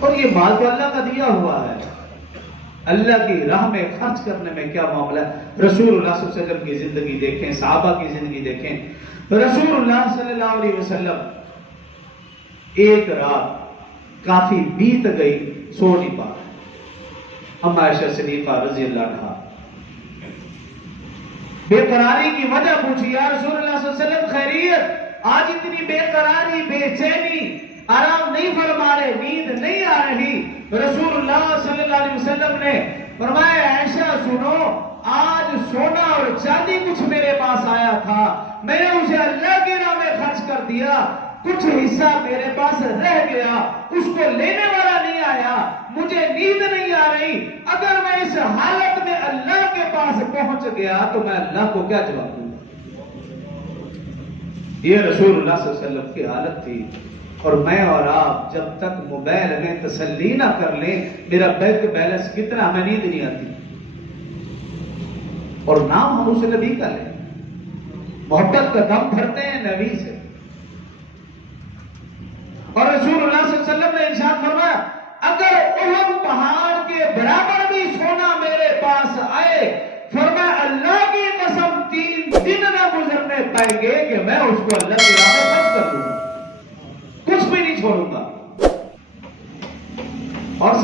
اور یہ مال تو اللہ کا دیا ہوا ہے، اللہ کی راہ میں خرچ کرنے میں کیا معاملہ ہے؟ رسول اللہ صلی اللہ علیہ وسلم کی زندگی دیکھیں، صحابہ کی زندگی دیکھیں۔ رسول اللہ صلی اللہ علیہ وسلم ایک رات کافی بیت گئی، سو نہیں پا رہے۔ اما عائشہ صدیقہ رضی اللہ عنہا بے قراری کی وجہ پوچھی، یا رسول اللہ صلی اللہ علیہ وسلم خیریت؟ آج اتنی بے قراری، بے چینی، آرام نہیں فرما رہے، نیند نہیں آ رہی۔ رسول اللہ صلی اللہ علیہ وسلم نے فرمایا، عائشہ سنو، آج سونا اور چاندی کچھ میرے پاس آیا تھا، میں نے اسے اللہ کی راہ میں خرچ کر دیا، کچھ حصہ میرے پاس رہ گیا، اس کو لینے والا نہیں آیا، مجھے نیند نہیں آ رہی۔ اگر میں اس حالت میں اللہ کے پاس پہنچ گیا تو میں اللہ کو کیا جواب دوں؟ یہ رسول اللہ صلی اللہ علیہ وسلم کی حالت تھی۔ اور میں اور آپ جب تک موبائل میں تسلی نہ کر لیں میرا بینک بیلنس کتنا، ہمیں نیند نہیں آتی، اور نام ہم اسے نبی کا لیں، محبت کا دم بھرتے ہیں نبی سے۔ اور رسول اللہ صلی اللہ علیہ وسلم نے ارشاد فرمایا، اگر احد پہاڑ کے برابر بھی سونا میرے پاس آئے، فرمایا اللہ کی قسم 3 دن نہ گزرنے پائیں گے کہ میں اس کو اللہ کی راہ میں خرچ کر دوں گا، کچھ بھی نہیں چھوڑوں گا۔ اور